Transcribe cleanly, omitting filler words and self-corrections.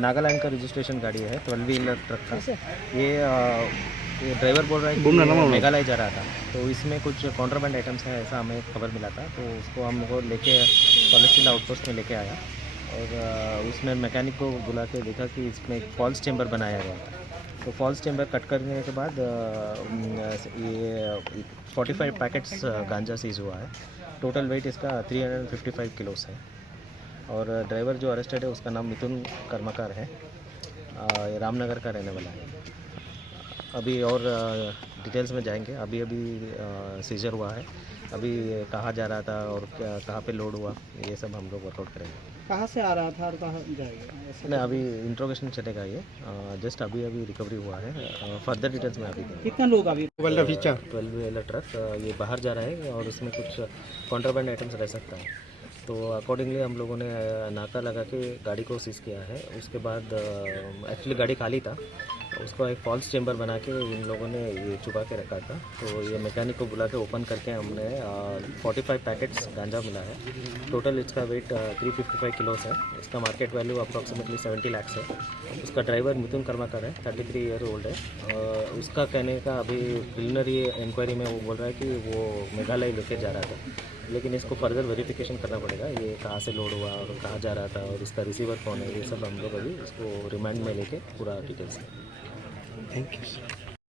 नागालैंड का रजिस्ट्रेशन गाड़ी है, 12 व्हीलर ट्रक का। ये ड्राइवर बोल रहा है कि मेघालय जा रहा था, तो इसमें कुछ कॉन्ट्राबैंड आइटम्स है ऐसा हमें खबर मिला था। तो उसको हम वो लेके पॉलिस्टीन आउटपोस्ट में लेके आया और उसमें मैकेनिक को बुला के देखा कि इसमें एक फॉल्स चेम्बर बनाया गया था। तो फॉल्स चेम्बर कट करने के बाद ये 45 पैकेट्स गांजा सीज हुआ है। टोटल वेट इसका 355 किलोस है। और ड्राइवर जो अरेस्टेड है उसका नाम मिथुन कर्मकार है, ये रामनगर का रहने वाला है। अभी और डिटेल्स में जाएंगे। अभी सीजर हुआ है। अभी कहाँ जा रहा था और कहाँ पे लोड हुआ, ये सब हम लोग वर्कआउट करेंगे। कहाँ से आ रहा था और कहाँ जाएगा? नहीं, अभी इंट्रोगेशन चलेगा। ये जस्ट अभी रिकवरी हुआ है। फर्दर डिटेल्स में अभी कितना लोग अभी 12 व्हीलर ट्रक ये बाहर जा रहा है और उसमें कुछ कॉन्ट्राबैंड आइटम्स रह सकता है। तो अकॉर्डिंगली हम लोगों ने नाका लगा के गाड़ी को सीज किया है। उसके बाद एक्चुअली गाड़ी खाली था, उसको एक फॉल्स चेम्बर बना के इन लोगों ने ये छुपा के रखा था। तो ये मैकेनिक को बुला के ओपन करके हमने 45 पैकेट्स गांजा मिला है। टोटल इसका वेट 355 किलोस है। इसका मार्केट वैल्यू अप्रॉक्सीमेटली 70 लाख है। उसका ड्राइवर मिथुन कर्माकर है, 33 ईयर ओल्ड है। उसका कहने का अभी प्रिलिमिनरी इंक्वायरी में वो बोल रहा है कि वो मेघालय लेके जा रहा था, लेकिन इसको फर्दर वेरिफिकेशन करना पड़ेगा। ये कहाँ से लोड हुआ और कहाँ जा रहा था और इसका रिसीवर कौन है, ये सब हम लोग अभी इसको रिमांड में लेके पूरा डिटेल्स। Thank you.